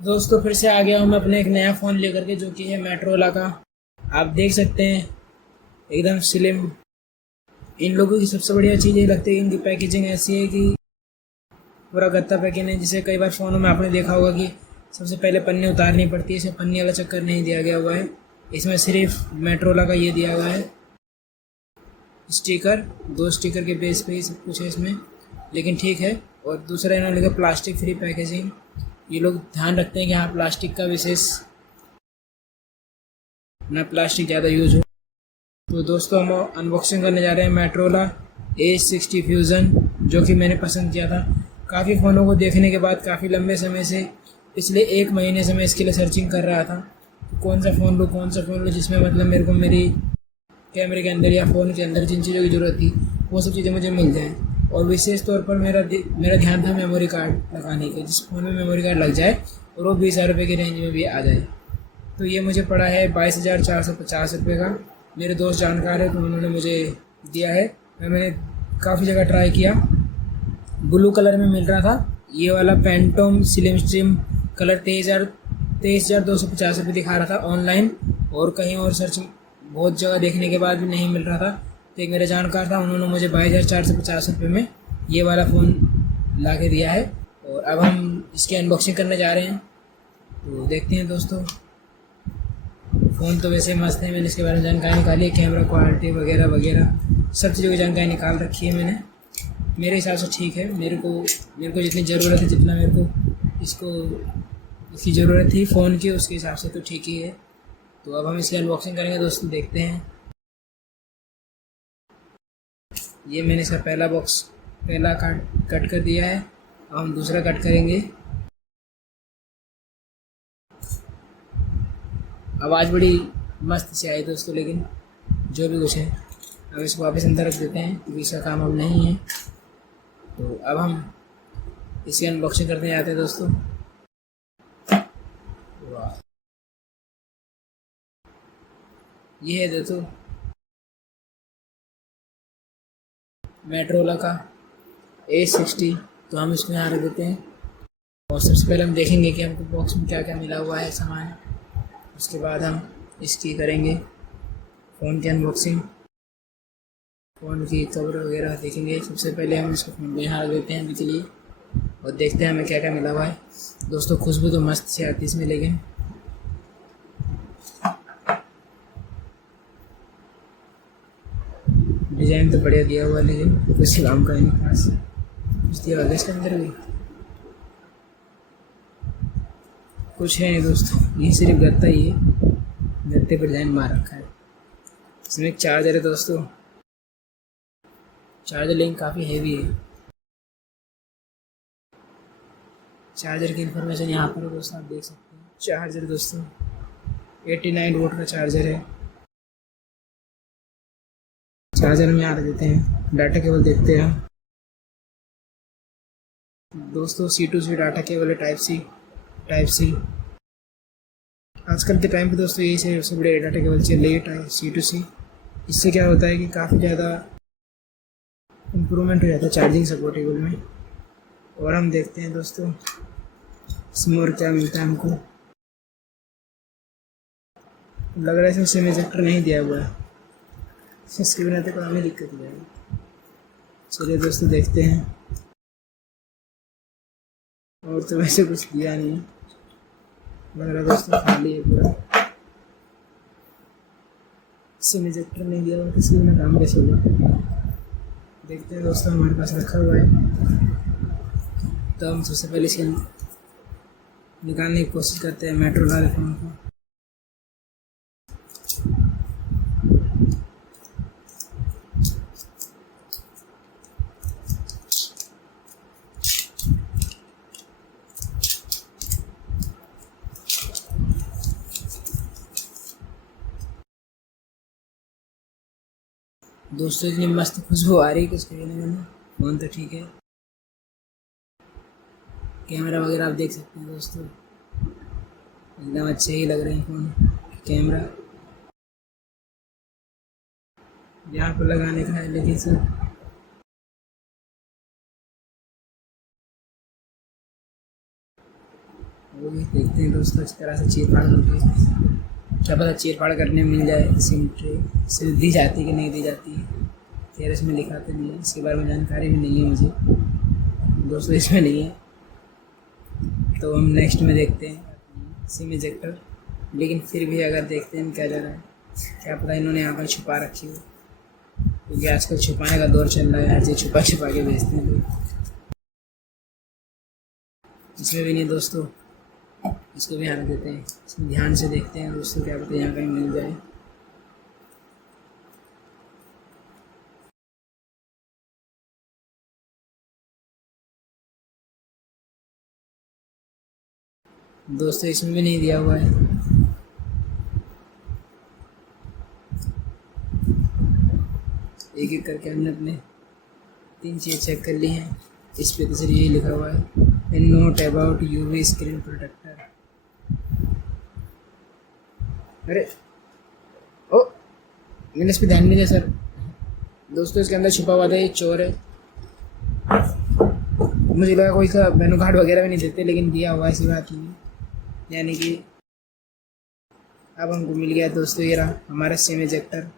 दोस्तों फिर से आ गया हूँ मैं अपने एक नया फ़ोन लेकर के, जो कि है मोटोरोला का। आप देख सकते हैं एकदम स्लिम। इन लोगों की सबसे बढ़िया चीज़ ये लगती है कि इनकी पैकेजिंग ऐसी है कि पूरा गत्ता पैकिंग है। जिसे कई बार फ़ोनों में आपने देखा होगा कि सबसे पहले पन्नी उतारनी पड़ती है, इसमें पन्नी वाला चक्कर नहीं दिया गया हुआ है। इसमें सिर्फ मोटोरोला का ये दिया हुआ है स्टिकर। 2 स्टिकर के बेस पे ही सब कुछ है इसमें, लेकिन ठीक है। और दूसरा इन्होंने लिखा प्लास्टिक फ्री पैकेजिंग। ये लोग ध्यान रखते हैं कि हाँ, प्लास्टिक का विशेष ना प्लास्टिक ज़्यादा यूज़ हो। तो दोस्तों हम अनबॉक्सिंग करने जा रहे हैं मोटोरोला A60 फ्यूज़न, जो कि मैंने पसंद किया था। काफ़ी फ़ोनों को देखने के बाद काफ़ी लंबे समय से, पिछले 1 महीने से मैं इसके लिए सर्चिंग कर रहा था कि कौन सा फ़ोन लूँ, कौन सा फ़ोन लूँ जिसमें मतलब मेरे को मेरी कैमरे के अंदर या फ़ोन के अंदर जिन चीज़ों की ज़रूरत थी वो सब चीज़ें मुझे मिल जाएँ। और विशेष तौर पर मेरा ध्यान था मेमोरी कार्ड लगाने का, जिस फ़ोन में मेमोरी कार्ड लग जाए और वो 20,000 रुपये की रेंज में भी आ जाए। तो ये मुझे पड़ा है 22,450 रुपये का। मेरे दोस्त जानकार है तो उन्होंने मुझे दिया है। मैंने काफ़ी जगह ट्राई किया, ब्लू कलर में मिल रहा था ये वाला पैंटोम स्लिम स्ट्रीम कलर। 23,250 रुपये दिखा रहा था ऑनलाइन, और कहीं और सर्च बहुत जगह देखने के बाद भी नहीं मिल रहा था। तो एक मेरा जानकार था, उन्होंने मुझे 22,450 रुपये में ये वाला फ़ोन ला के दिया है। और अब हम इसकी अनबॉक्सिंग करने जा रहे हैं, तो देखते हैं दोस्तों। फ़ोन तो वैसे मस्त है, मैंने इसके बारे में जानकारी निकाली है, कैमरा क्वालिटी वगैरह वगैरह सब चीज़ों की जानकारी निकाल रखी है मैंने। मेरे हिसाब से ठीक है। मेरे को जितनी ज़रूरत है, जितना मेरे को इसकी ज़रूरत थी फ़ोन की, उसके हिसाब से तो ठीक ही है। तो अब हम इसकी अनबॉक्सिंग करेंगे दोस्तों, देखते हैं। ये मैंने इसका पहला कट कर दिया है। अब हम दूसरा कट करेंगे। आवाज़ बड़ी मस्त से आई दोस्तों, लेकिन जो भी कुछ है अब इसको वापस अंदर रख देते हैं क्योंकि इसका काम अब नहीं है। तो अब हम इसकी अनबॉक्सिंग करने जाते हैं दोस्तों। वाह, ये है दोस्तों मोटोरोला का A60। तो हम इसमें यहाँ रख देते हैं, और सबसे पहले हम देखेंगे कि हमको बॉक्स में क्या क्या मिला हुआ है सामान। उसके बाद हम इसकी करेंगे फ़ोन की अनबॉक्सिंग, फ़ोन की कवर वगैरह देखेंगे। सबसे पहले हम इसको फ़ोन को यहाँ रख देते हैं अभी के लिए, और देखते हैं हमें क्या क्या मिला हुआ है। दोस्तों खुशबू तो मस्त से आती है इसमें, लेकिन डिज़ाइन तो बढ़िया दिया हुआ है, लेकिन कुछ काम का नहीं खास। कुछ दिया हुआ है इसके अंदर भी कुछ है नहीं दोस्तों, ये सिर्फ गत्ता ही है, गत्ते पर डिज़ाइन मार रखा है। इसमें एक चार्जर है दोस्तों, चार्जर लेकिन काफ़ी हैवी है। चार्जर की इन्फॉर्मेशन यहाँ पर है दोस्तों, आप देख सकते हैं। चार्जर दोस्तों 89 वोल्ट का चार्जर है। चार्जर में यहाँ रख देते हैं, डाटा केबल देखते हैं दोस्तों। C2C डाटा केबल है, टाइप सी। आजकल के टाइम पे दोस्तों यही से सबसे बड़े डाटा केबल चल रही है C2C। इससे क्या होता है कि काफ़ी ज़्यादा इम्प्रूवमेंट हो जाता है चार्जिंग सपोर्टेबल में। और हम देखते हैं दोस्तों इसमें और क्या मिलता है हमको। लग रहा है इसमें सिम इजेक्टर नहीं दिया हुआ है, इसके बिना तो हमें दिक्कत हो जाएगी। चलिए दोस्तों देखते हैं। और तो वैसे कुछ दिया नहीं है, लग रहा है दोस्तों खाली है पूरा। सिम इजेक्टर नहीं दिया हुआ, किसी बिना काम कैसे होगा। देखते हैं दोस्तों, हमारे पास रखा हुआ है तो हम सबसे पहले इसे निकालने की कोशिश करते हैं मोटोरोला वाले फ़ोन को। दोस्तों इतनी मस्त खुशबू आ रही है कुछ कहने में नहीं। फ़ोन तो ठीक है, कैमरा वगैरह आप देख सकते हैं दोस्तों, एकदम अच्छे ही लग रहे हैं फ़ोन। कैमरा यहाँ पर लगाने का है, लेकिन सर वो भी देखते हैं दोस्तों। इस तरह से चीर फाड़ करके क्या पता चीर फाड़ करने में मिल जाए सिम ट्रे से दी जाती है कि नहीं दी जाती है। खैर इसमें लिखा तो नहीं है, इसके बारे में जानकारी भी नहीं है मुझे दोस्तों, इसमें नहीं है। तो हम नेक्स्ट में देखते हैं सिम इजेक्टर। लेकिन फिर भी अगर देखते हैं क्या जा रहा है, क्या पता इन्होंने यहाँ पर छुपा रखी हो, क्योंकि आजकल छुपाने का दौर चल रहा है, हर चीज़ छुपा छुपा के भेजते हैं लोग। इसमें भी नहीं दोस्तों, इसको भी ध्यान देते हैं, इसमें ध्यान से देखते हैं दोस्तों, क्या पता यहाँ कहीं मिल जाए। दोस्तों इसमें भी नहीं दिया हुआ है। एक एक करके हमने अपने 3 चीज़ चेक कर ली हैं। इस पे दूसरी ये लिखा हुआ है note about UV screen protector. अरे ओ, मैंने इस पर ध्यान नहीं दिया सर। दोस्तों इसके अंदर छुपा हुआ था, ये चोर है। मुझे लगा कोई सा मेनू कार्ड वगैरह भी नहीं देते, लेकिन दिया हुआ ऐसी बात नहीं है। यानी कि अब हमको मिल गया दोस्तों, ये रहा हमारा सिम इजेक्टर।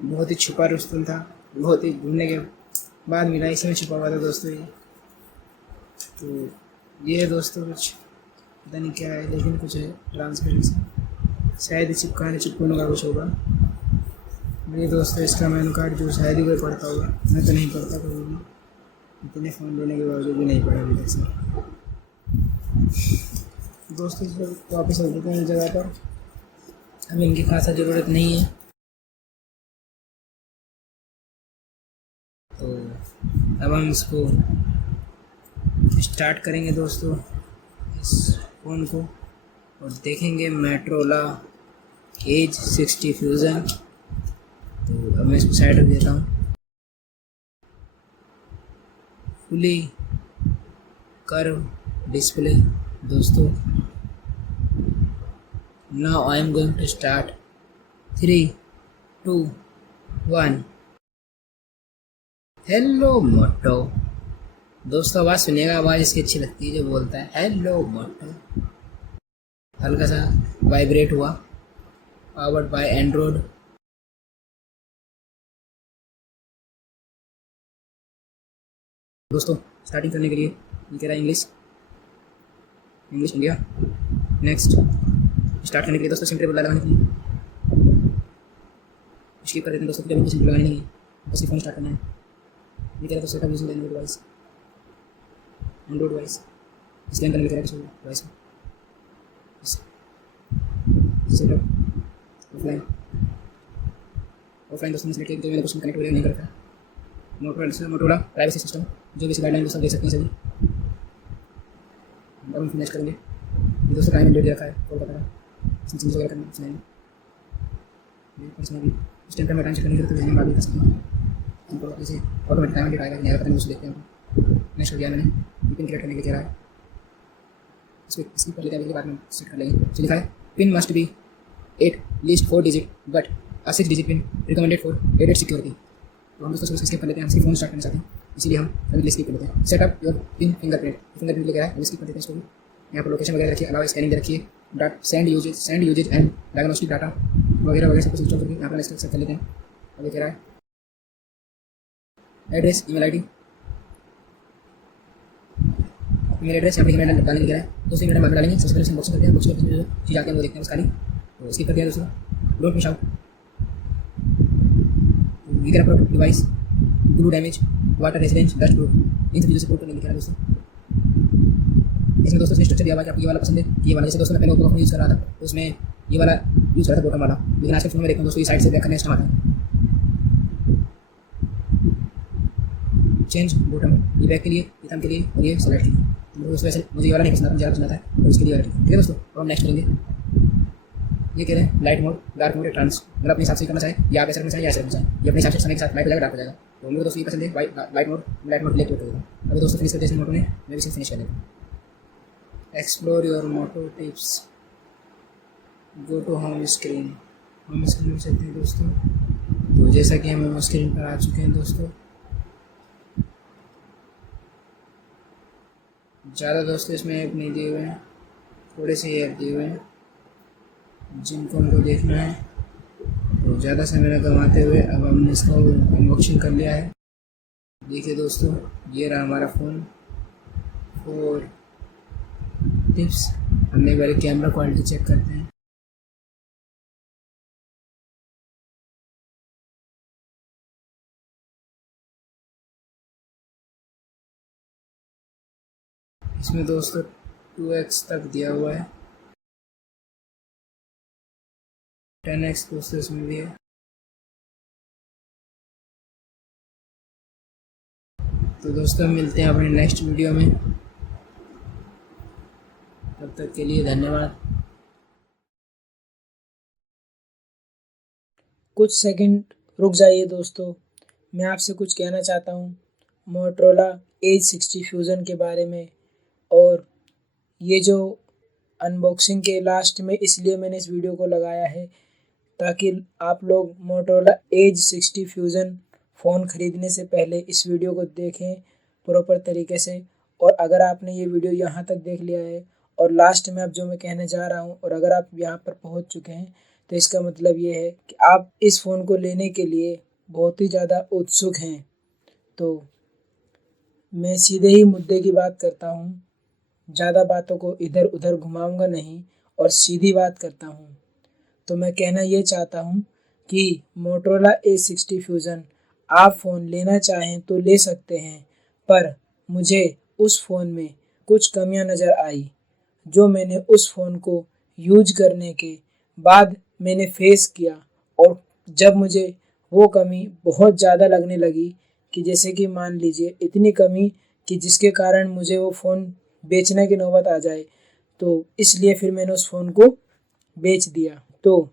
बहुत ही छुपा रुस्तम था, बहुत ही ढूंढने के बाद मिला, इसमें छुपा हुआ था दोस्तों ये। तो ये है दोस्तों, कुछ पता नहीं क्या है, लेकिन कुछ है ट्रांसपेरेंसी, शायद चिपकाने चिपकाने का कुछ होगा। मेरे दोस्तों इसका मेनू कार्ड जो शायद ही कोई पढ़ता होगा, मैं तो नहीं पढ़ता कभी भी, इतने फ़ोन लेने के बावजूद भी नहीं पढ़ा अभी तक से। दोस्तों वापस आ जाते हैं इस जगह पर, हमें इनकी खासा ज़रूरत नहीं है। तो अब हम इसको स्टार्ट करेंगे दोस्तों, इस फ़ोन को, और देखेंगे मेट्रोला एज 60 फ्यूज़न। तो अब मैं इसको साइड रख देता हूँ। फुली कर्व डिस्प्ले दोस्तों। Now I am going to start 3, 2, 1। Hello Moto दोस्तों, आवाज़ सुनिएगा, आवाज़ इसकी अच्छी लगती है जो बोलता है हेलो मोटो। हल्का सा वाइब्रेट हुआ, पावर्ड बाय एंड्रॉयड। दोस्तों स्टार्टिंग करने के लिए ये कह रहा है इंग्लिश इंडिया। नेक्स्ट स्टार्ट करने के लिए दोस्तों सिम ट्रे लगाने के लिए स्किप कर देते हैं दोस्तों, जब सिम ट्रे लगानी नहीं है, बस ये फ़ोन स्टार्ट करना है। ये कह रहा है दोस्तों यूजिंग एंड्रॉइड डिवाइस स्कैन करने के लिए डिवाइस सेटअप ऑफलाइन दोस्तों सेलेक्ट किया, जो मेरे क्वेश्चन कनेक्ट वगैरह नहीं करता। मोटोरोला प्राइवेसी सिस्टम, जो भी गाइडलाइन दोस्तों देख सकते हैं सभी। अब हम फिनिश करेंगे। ये दोस्तों टाइम डेट रखा है, कॉल करता है, चेंज वगैरह करना कुछ नहीं। ये पर्सनल भी इस टाइम पर मैं टाइम चेक करने की जरूरत है, बात भी कर सकते हैं। हमको जैसे ऑटोमेटिक टाइम डेट आएगा, नहीं पता नहीं, उसको देखते हैं। नेक्स्ट कर दिया मैंने, पिन क्रिएट करने के लिए कह रहा है, इसको स्किप कर लेते हैं, अगली बार में सेट कर लेंगे। तो लिखा है pin must be 8 least 4 digit but a 6 digit pin recommended for added security. तो हम दोस्तों स्किप कर लेते हैं, हम फ़ोन स्टार्ट करना चाहते हैं, इसीलिए हम अभी स्किप कर लेते हैं। सेटअप योर पिन फिंगरप्रिंट लेकर है, स्किप कर देते हैं इसको भी। यहाँ पर लोकेशन वगैरह रखिए, अलाउ स्कैनिंग दे रखिए, send usage and diagnostic data वगैरह वगैरह सब कुछ इंस्टॉल करके यहाँ पर सेट कर लेते हैं। अभी कह रहा है address email ID, email address यहाँ पर ईमेल डालने के लिए है, दूसरी ईमेल डालेंगे। सबसे पहले अनबॉक्सिंग करते हैं, बॉक्स में जो चीज़ आते हैं वो देखते हैं बस खाली। तो स्किप कर दिया दोस्तों, डोंट मिस आउट। ये कह रहा protect device, blue damage, water residence, dust proof, इन सब चीज़ों से प्रूफ करने लिखा है दोस्तों। इसमें दोस्तों स्ट्रक्चर दिया हुआ है कि आपको ये वाला पसंद है कि ये वाला। जैसे दोस्तों मैं पहले ओप्पो का यूज़ कर रहा था, तो उसमें ये वाला यूज़ कर रहा था बॉटम वाला, लेकिन आज के फोन में देखता हूँ दोस्तों ये साइड से बैक करने स्टार्ट आता है। चेंज बॉटम, ये बैक के लिए, ये थंब के लिए और ये सेलेक्ट के लिए। तो दोस्तों वैसे मुझे ये वाला नहीं पसंद आता, मुझे पसंद आता है, और इसके लिए ठीक है दोस्तों। और हम नेक्स्ट करेंगे। ये कह रहे हैं light mode, dark mode, trans, मतलब अपने हिसाब से करना चाहे, या आप ऐसा करना चाहे या ऐसा करना चाहे, ये अपने हिसाब से समय के साथ लाइट हो जाएगा, डार्क हो जाएगा। तो मेरे दोस्तों ये पसंद है लाइट मोड सेलेक्ट कर देगा। अभी दोस्तों फिनिश करते हैं मोटो ने, मैं भी इसे फिनिश कर देता हूँ। Explore your Moto tips, go to home screen में चलते हैं दोस्तों। तो जैसा कि हम होम स्क्रीन पर आ चुके हैं दोस्तों, ज़्यादा दोस्तों इसमें ऐप नहीं दिए हुए हैं, थोड़े से ही ऐप दिए हुए हैं जिनको हमको देखना है। तो ज़्यादा समय न गंवाते हुए अब हमने इसका अनबॉक्सिंग कर लिया है। देखिए दोस्तों, ये रहा हमारा फ़ोन। और टिप्स, हमने एक बार कैमरा क्वालिटी चेक करते हैं। इसमें दोस्तों 2x तक दिया हुआ है, 10x दोस्तों इसमें भी है। तो दोस्तों मिलते हैं अपने नेक्स्ट वीडियो में, तब तक के लिए धन्यवाद। कुछ सेकंड रुक जाइए दोस्तों, मैं आपसे कुछ कहना चाहता हूँ मोटरोला एज 60 फ्यूज़न के बारे में। और ये जो अनबॉक्सिंग के लास्ट में इसलिए मैंने इस वीडियो को लगाया है ताकि आप लोग मोटरोला एज 60 फ्यूज़न फ़ोन ख़रीदने से पहले इस वीडियो को देखें प्रॉपर तरीके से। और अगर आपने ये वीडियो यहाँ तक देख लिया है और लास्ट में अब जो मैं कहने जा रहा हूँ और अगर आप यहाँ पर पहुँच चुके हैं, तो इसका मतलब ये है कि आप इस फ़ोन को लेने के लिए बहुत ही ज़्यादा उत्सुक हैं। तो मैं सीधे ही मुद्दे की बात करता हूँ, ज़्यादा बातों को इधर उधर घुमाऊंगा नहीं और सीधी बात करता हूँ। तो मैं कहना ये चाहता हूँ कि मोटरोला A60 फ्यूज़न आप फ़ोन लेना चाहें तो ले सकते हैं, पर मुझे उस फ़ोन में कुछ कमियां नज़र आई जो मैंने उस फ़ोन को यूज करने के बाद मैंने फेस किया। और जब मुझे वो कमी बहुत ज़्यादा लगने लगी कि जैसे कि मान लीजिए इतनी कमी कि जिसके कारण मुझे वो फ़ोन बेचने की नौबत आ जाए, तो इसलिए फिर मैंने उस फ़ोन को बेच दिया। तो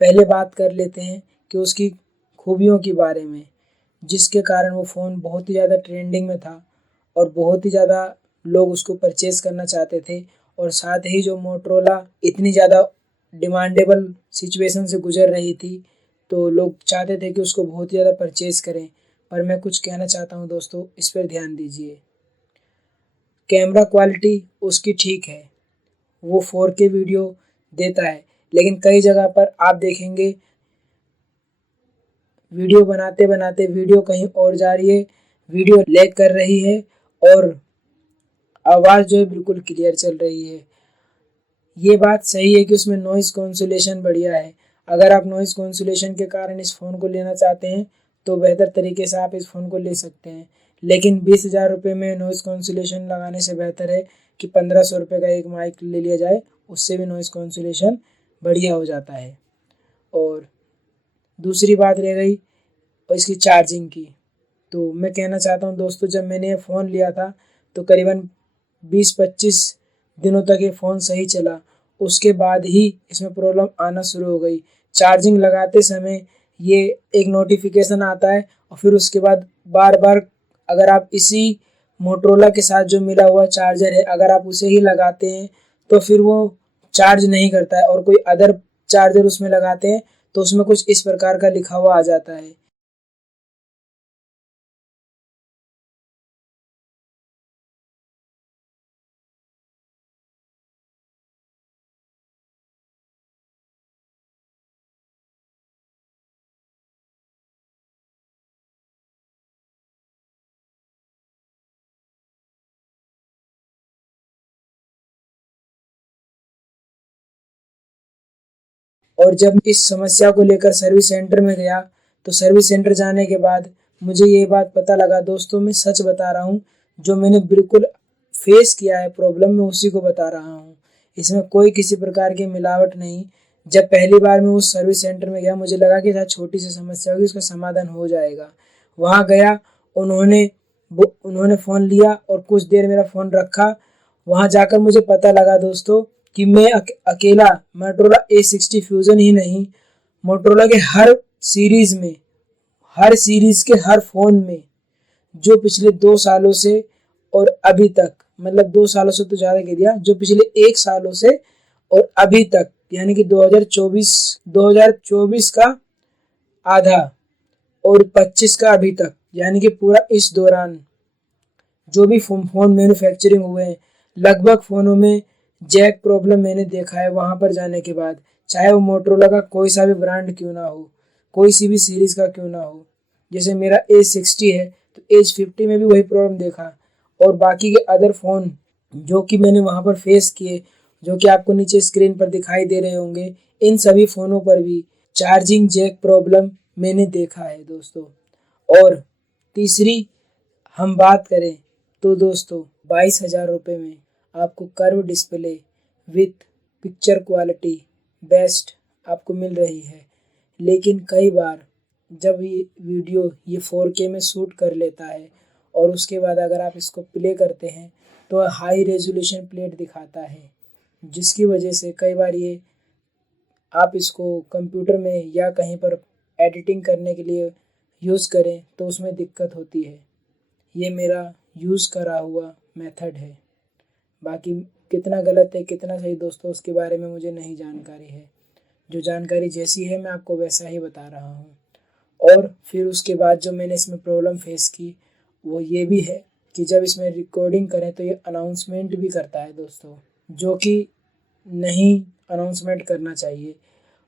पहले बात कर लेते हैं कि उसकी खूबियों के बारे में, जिसके कारण वो फ़ोन बहुत ही ज़्यादा ट्रेंडिंग में था और बहुत ही ज़्यादा लोग उसको परचेज़ करना चाहते थे। और साथ ही जो मोटरोला इतनी ज़्यादा डिमांडेबल सिचुएशन से गुजर रही थी, तो लोग चाहते थे कि उसको बहुत ही ज़्यादा परचेज़ करें। पर मैं कुछ कहना चाहता हूँ दोस्तों, इस पर ध्यान दीजिए। कैमरा क्वालिटी उसकी ठीक है, वो 4K वीडियो देता है, लेकिन कई जगह पर आप देखेंगे वीडियो बनाते बनाते वीडियो कहीं और जा रही है, वीडियो लैग कर रही है और आवाज़ जो है बिल्कुल क्लियर चल रही है। ये बात सही है कि उसमें नॉइज़ कैंसलेशन बढ़िया है। अगर आप नॉइज़ कैंसलेशन के कारण इस फ़ोन को लेना चाहते हैं तो बेहतर तरीके से आप इस फ़ोन को ले सकते हैं, लेकिन 20,000 रुपये में नॉइज़ कैंसलेशन लगाने से बेहतर है कि 1500 रुपये का एक माइक ले लिया जाए, उससे भी नॉइज़ कैंसलेशन बढ़िया हो जाता है। और दूसरी बात रह गई और इसकी चार्जिंग की, तो मैं कहना चाहता हूँ दोस्तों, जब मैंने ये फ़ोन लिया था तो करीबन 20-25 दिनों तक ये फ़ोन सही चला। उसके बाद ही इसमें प्रॉब्लम आना शुरू हो गई। चार्जिंग लगाते समय ये एक नोटिफिकेशन आता है और फिर उसके बाद बार-बार अगर आप इसी मोटरोला के साथ जो मिला हुआ चार्जर है, अगर आप उसे ही लगाते हैं तो फिर वो चार्ज नहीं करता है और कोई अदर चार्जर उसमें लगाते हैं तो उसमें कुछ इस प्रकार का लिखा हुआ आ जाता है। और जब इस समस्या को लेकर सर्विस सेंटर में गया तो सर्विस सेंटर जाने के बाद मुझे ये बात पता लगा दोस्तों, मैं सच बता रहा हूँ, जो मैंने बिल्कुल फेस किया है प्रॉब्लम, मैं उसी को बता रहा हूँ। इसमें कोई किसी प्रकार की मिलावट नहीं। जब पहली बार मैं उस सर्विस सेंटर में गया मुझे लगा कि शायद छोटी सी समस्या होगी, उसका समाधान हो जाएगा। वहाँ गया, उन्होंने फ़ोन लिया और कुछ देर मेरा फ़ोन रखा। वहाँ जाकर मुझे पता लगा दोस्तों कि मैं अकेला मोटरोला A60 फ्यूज़न ही नहीं, मोटरोला के हर सीरीज़ के हर फ़ोन में जो पिछले 2 सालों से और अभी तक, मतलब 2 सालों से तो ज़्यादा कह दिया, जो पिछले 1 सालों से और अभी तक, यानी कि 2024 का आधा और 25 का अभी तक, यानी कि पूरा इस दौरान जो भी फ़ोन मैन्युफैक्चरिंग हुए हैं, लगभग फ़ोनों में जैक प्रॉब्लम मैंने देखा है वहाँ पर जाने के बाद, चाहे वो मोटरोला का कोई सा भी ब्रांड क्यों ना हो, कोई सी भी सीरीज़ का क्यों ना हो। जैसे मेरा A60 है तो A50 में भी वही प्रॉब्लम देखा, और बाकी के अदर फ़ोन जो कि मैंने वहाँ पर फेस किए, जो कि आपको नीचे स्क्रीन पर दिखाई दे रहे होंगे, इन सभी फ़ोनों पर भी चार्जिंग जैक प्रॉब्लम मैंने देखा है दोस्तों। और तीसरी हम बात करें तो दोस्तों 22,000 रुपये में आपको curve display with picture quality best आपको मिल रही है। लेकिन कई बार जब ये वीडियो ये 4K में शूट कर लेता है और उसके बाद अगर आप इसको प्ले करते हैं तो हाई रेजोल्यूशन प्लेट दिखाता है, जिसकी वजह से कई बार ये आप इसको कंप्यूटर में या कहीं पर एडिटिंग करने के लिए यूज़ करें तो उसमें दिक्कत होती है। ये मेरा यूज़ करा हुआ मेथड है। बाकी कितना गलत है कितना सही दोस्तों उसके बारे में मुझे नहीं जानकारी है। जो जानकारी जैसी है मैं आपको वैसा ही बता रहा हूँ। और फिर उसके बाद जो मैंने इसमें प्रॉब्लम फेस की वो ये भी है कि जब इसमें रिकॉर्डिंग करें तो ये अनाउंसमेंट भी करता है दोस्तों, जो कि नहीं अनाउंसमेंट करना चाहिए।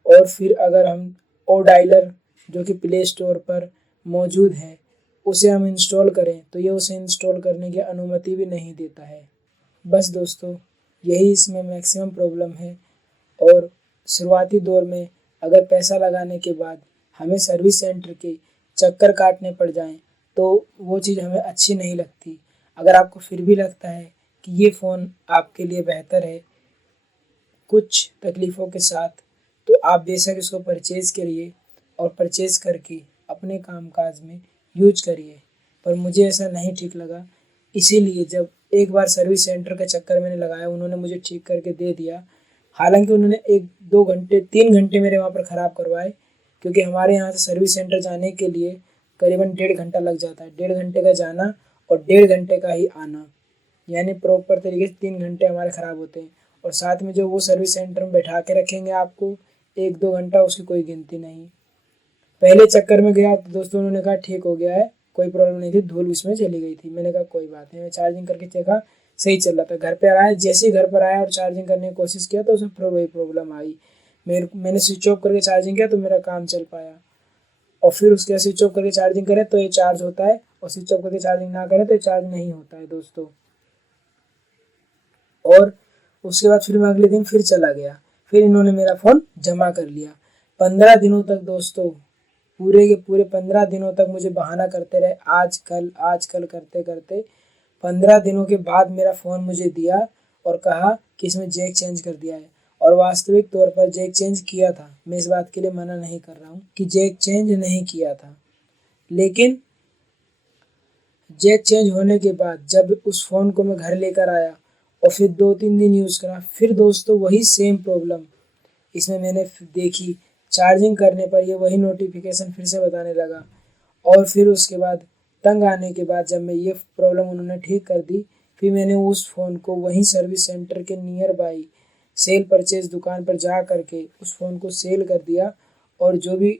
और फिर अगर हम ओ डायलर जो कि प्ले स्टोर पर मौजूद है उसे हम इंस्टॉल करें तो ये उसे इंस्टॉल करने की अनुमति भी नहीं देता है। बस दोस्तों यही इसमें मैक्सिमम प्रॉब्लम है। और शुरुआती दौर में अगर पैसा लगाने के बाद हमें सर्विस सेंटर के चक्कर काटने पड़ जाएं तो वो चीज़ हमें अच्छी नहीं लगती। अगर आपको फिर भी लगता है कि ये फ़ोन आपके लिए बेहतर है कुछ तकलीफ़ों के साथ, तो आप बेशक इसको परचेज़ करिए और परचेज़ करके अपने कामकाज में यूज करिए। पर मुझे ऐसा नहीं ठीक लगा, इसीलिए जब एक बार सर्विस सेंटर का चक्कर मैंने लगाया उन्होंने मुझे ठीक करके दे दिया। हालांकि उन्होंने 1-2 घंटे 3 घंटे मेरे वहाँ पर ख़राब करवाए, क्योंकि हमारे यहाँ से सर्विस सेंटर जाने के लिए करीबन 1.5 घंटा लग जाता है। 1.5 घंटे का जाना और 1.5 घंटे का ही आना, यानी प्रॉपर तरीके से 3 घंटे हमारे ख़राब होते हैं। और साथ में जो वो सर्विस सेंटर में बैठा के रखेंगे आपको 1-2 घंटा, उसकी कोई गिनती नहीं। पहले चक्कर में गया तो दोस्तों उन्होंने कहा ठीक हो गया है, कोई प्रॉब्लम नहीं थी, धूल उसमें चली गई थी। मैंने कहा कोई बात नहीं। मैं चार्जिंग करके देखा सही चल रहा था। घर पे आया, जैसे ही घर पर आया और चार्जिंग करने की कोशिश किया तो उसमें फिर वही प्रॉब्लम आई। मैंने स्विच ऑफ करके चार्जिंग किया तो मेरा काम चल पाया, और फिर उसके बाद स्विच ऑफ करके चार्जिंग करें तो ये चार्ज होता है, और स्विच ऑफ करके चार्जिंग ना करें तो ये चार्ज नहीं होता है दोस्तों। और उसके बाद फिर मैं अगले दिन फिर चला गया, फिर इन्होंने मेरा फ़ोन जमा कर लिया। 15 दिनों तक दोस्तों, पूरे के पूरे 15 दिनों तक मुझे बहाना करते रहे, आज कल करते करते 15 दिनों के बाद मेरा फ़ोन मुझे दिया और कहा कि इसमें जैक चेंज कर दिया है। और वास्तविक तौर पर जैक चेंज किया था, मैं इस बात के लिए मना नहीं कर रहा हूँ कि जैक चेंज नहीं किया था, लेकिन जैक चेंज होने के बाद जब उस फ़ोन को मैं घर लेकर आया और फिर 2-3 दिन यूज़ करा, फिर दोस्तों वही सेम प्रॉब्लम इसमें मैंने देखी। चार्जिंग करने पर ये वही नोटिफिकेशन फिर से बताने लगा। और फिर उसके बाद तंग आने के बाद जब मैं ये प्रॉब्लम उन्होंने ठीक कर दी, फिर मैंने उस फ़ोन को वहीं सर्विस सेंटर के नियर बाई सेल परचेज दुकान पर जा करके उस फ़ोन को सेल कर दिया। और जो भी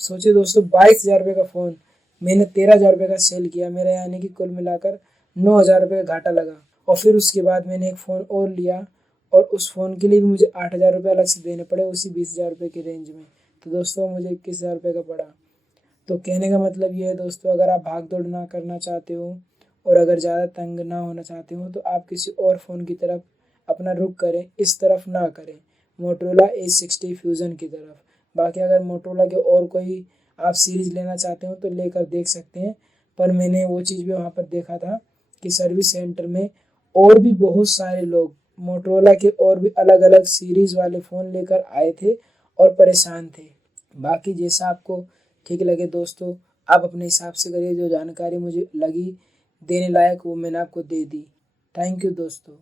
सोचे दोस्तों 22,000 रुपये का फ़ोन मैंने 13,000 रुपये का सेल किया, मेरा यानी कि कुल मिलाकर 9,000 रुपये का घाटा लगा। और फिर उसके बाद मैंने एक फ़ोन और लिया और उस फ़ोन के लिए भी मुझे 8,000 रुपये अलग से देने पड़े, उसी 20,000 रुपये की रेंज में। तो दोस्तों मुझे 21,000 रुपये का पड़ा। तो कहने का मतलब ये है दोस्तों, अगर आप भाग दौड़ ना करना चाहते हो और अगर ज़्यादा तंग ना होना चाहते हो तो आप किसी और फ़ोन की तरफ अपना रुख करें, इस तरफ ना करें, मोटरोला A60 फ्यूज़न की तरफ। बाकी अगर मोटरोला के और कोई आप सीरीज़ लेना चाहते हो तो लेकर देख सकते हैं। पर मैंने वो चीज़ भी वहाँ पर देखा था कि सर्विस सेंटर में और भी बहुत सारे लोग मोटरोला के और भी अलग अलग सीरीज़ वाले फ़ोन लेकर आए थे और परेशान थे। बाकी जैसा आपको ठीक लगे दोस्तों, आप अपने हिसाब से करिए। जो जानकारी मुझे लगी देने लायक वो मैंने आपको दे दी। थैंक यू दोस्तों।